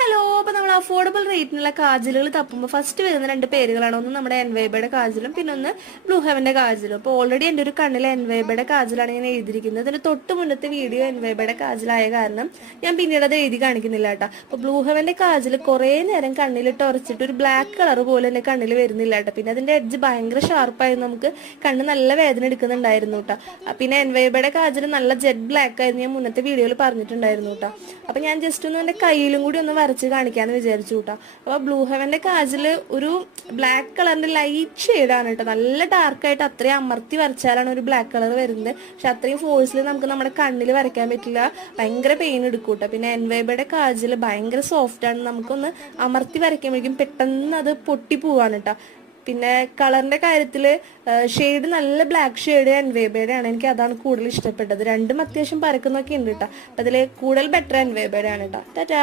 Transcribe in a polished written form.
Hello, അപ്പൊ നമ്മൾ affordable റേറ്റിനുള്ള കാജലുകൾ തപ്പുമ്പോൾ first വരുന്ന രണ്ട് പേരുകളാണ്. ഒന്ന് നമ്മുടെ എൻവൈബയുടെ കാജലും പിന്നെ ഒന്ന് ബ്ലൂ ഹെവന്റെ കാജലും. അപ്പോൾ ഓൾറെഡി എൻ്റെ ഒരു കണ്ണിൽ എൻവൈബയുടെ കാജലാണ് ഞാൻ എഴുതിയിരിക്കുന്നത്. അതിന് തൊട്ട് മുന്നത്തെ വീഡിയോ എൻവൈബയുടെ കാജലായ കാരണം ഞാൻ പിന്നീട് അത് എഴുതി കാണിക്കുന്നില്ല കേട്ടോ. അപ്പോൾ ബ്ലൂ ഹെവന്റെ കാജൽ കുറേ നേരം കണ്ണിലിട്ട് ഉറച്ചിട്ട് ഒരു ബ്ലാക്ക് കളർ പോലെ തന്നെ കണ്ണിൽ വരുന്നില്ല കേട്ടോ. പിന്നെ അതിന്റെ എഡ്ജ് ഭയങ്കര ഷാർപ്പായിരുന്നു, നമുക്ക് കണ്ണ് നല്ല വേദന എടുക്കുന്നുണ്ടായിരുന്നു കേട്ടോ. പിന്നെ എൻവൈബയുടെ കാജൽ നല്ല ജെറ്റ് ബ്ലാക്ക് ആയിരുന്നു, ഞാൻ മുന്നത്തെ വീഡിയോയിൽ പറഞ്ഞിട്ടുണ്ടായിരുന്നു കേട്ടോ. അപ്പൊ ഞാൻ ജസ്റ്റ് ഒന്ന് എൻ്റെ കയ്യിലും കൂടി ഒന്ന് വരച്ച് കാണിക്കാന്ന് വിചാരിച്ചു കേട്ടോ. അപ്പൊ ബ്ലൂ ഹെവന്റെ കാജല് ഒരു ബ്ലാക്ക് കളറിന്റെ ലൈറ്റ് ഷെയ്ഡാണ് കേട്ടോ. നല്ല ഡാർക്കായിട്ട് അത്രയും അമർത്തി വരച്ചാലാണ് ഒരു ബ്ലാക്ക് കളർ വരുന്നത്. പക്ഷെ അത്രയും ഫോഴ്സിൽ നമുക്ക് നമ്മുടെ കണ്ണിൽ വരയ്ക്കാൻ പറ്റില്ല, ഭയങ്കര പെയിൻ എടുക്കും കേട്ടോ. പിന്നെ എൻവൈബയുടെ കാജല് ഭയങ്കര സോഫ്റ്റ് ആണ്, നമുക്കൊന്ന് അമർത്തി വരയ്ക്കുമ്പോഴേക്കും പെട്ടെന്ന് അത് പൊട്ടി പോവാണ് കേട്ടോ. പിന്നെ കളറിന്റെ കാര്യത്തിൽ ഷെയ്ഡ് നല്ല ബ്ലാക്ക് ഷെയ്ഡ് എൻവേബയുടെ ആണ്, എനിക്ക് അതാണ് കൂടുതൽ ഇഷ്ടപ്പെട്ടത്. രണ്ടും അത്യാവശ്യം പരക്കുന്നൊക്കെ ഉണ്ട് കേട്ടോ. അതിൽ കൂടുതൽ ബെറ്റർ എൻവേബയുടെ ആണ് കേട്ടോ. ടാറ്റാ.